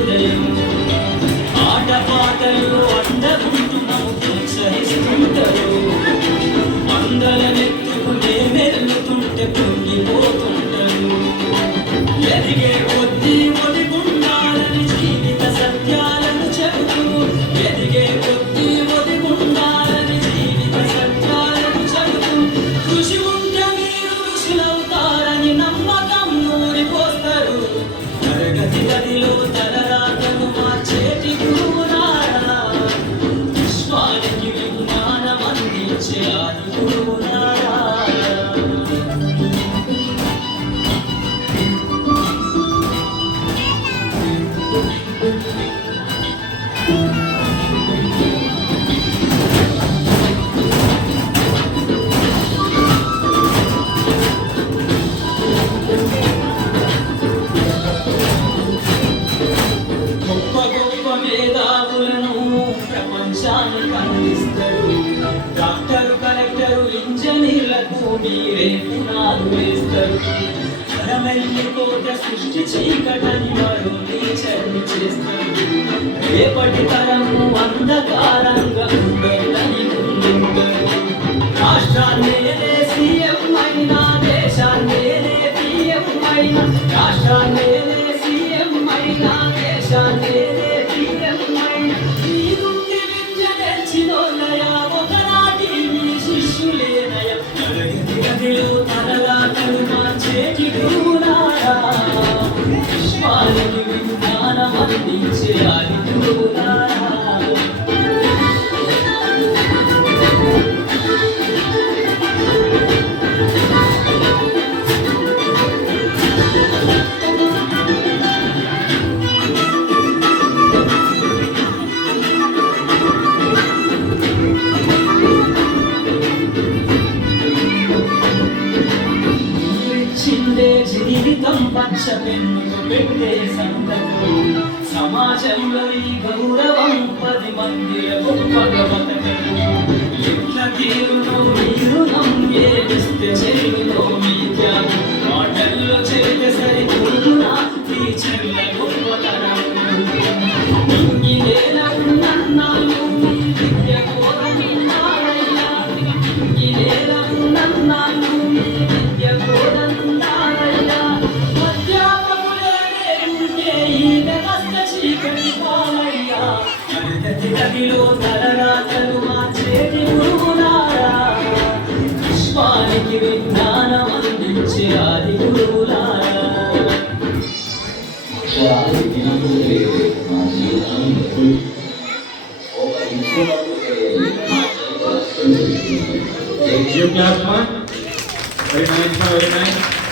హృదయం ఆటపాటల్లో అందగుంటూ నన్ను ప్రోత్సహిస్తుంటారు అందలనెత్తుకునే మెరుగుతుంటే పొంగిపోతుంటారు ఎదిగే కొద్దీ ఒదిగుండాలని జీవిత సత్యాలను చెబుతూ ఎదిగే కొద్దీ ఒదిగుండాలని జీవిత సత్యాలను చెబుతూ కృషి ఉంటే మీరు ఋషులవుతారని నమ్మకం నూరిపోస్తారు తరగతి గదిలో తలరాతను మార్చేటి గురువునారా విశ్వానికి విజ్ఞానం అందించే ఆది గురువునారా గొప్ప గొప్ప మేధావులను ప్రపంచానికి అందిస్తారు డాక్టరు కలెక్టరు ఇంజనీర్లకు మీరే పునాదు వేస్తారు తరమెల్లి కోట సృష్టి చీకటని మరో నీచని చేస్తారు రేపటి తరము అంధకారంగా ఉండదని ముందుంటారు రాష్ట్రాన్నేలే సీఎం అయినా దేశాన్నేలే పిఎం అయినా రాష్ట్రాన్నేలే సీఎం అయినా దేశాన్నేలే పిఎం అయినా మీ నుండి విద్య నేర్చినోళ్ళయా ఒకనాటి మీ శిష్యులేనయ తరగతి గదిలో తలరాతలు మార్చేటి గురువునారా విశ్వానికి విజ్ఞానం అందించే ఆది గురువునారా చిందే జీవితం పచ్చ పెన్నుకు పెట్టే సంతకు సమాజంలో ఈ గౌరవం 10 మంది గొప్పగా బతకరు ఎట్ల తీరునో మీరు ఏమిస్తే చెరువులో మీ త్యాగం మాటల్లో చెరితే సరిపోతున్నా టీచర్ల గొప్పతనం ఇంగి నేల ఉన్నన్నాళ్ళు మీ విద్య కోరనున్నారయ్యా ఇంగి నేల ఉన్నన్నాళ్ళు మీ విద్య కోరనున్నారయ్యా అధ్యాపకులే లేకుంటే ఈ వ్యవస్థ చీకటి పాలయ్యా తరగతి గదిలో తలరాతలు మార్చేటి గురువులారా విశ్వానికి విజ్ఞానం అందించే ఆది గురువులారా Thank you, class one. Very nice, very nice.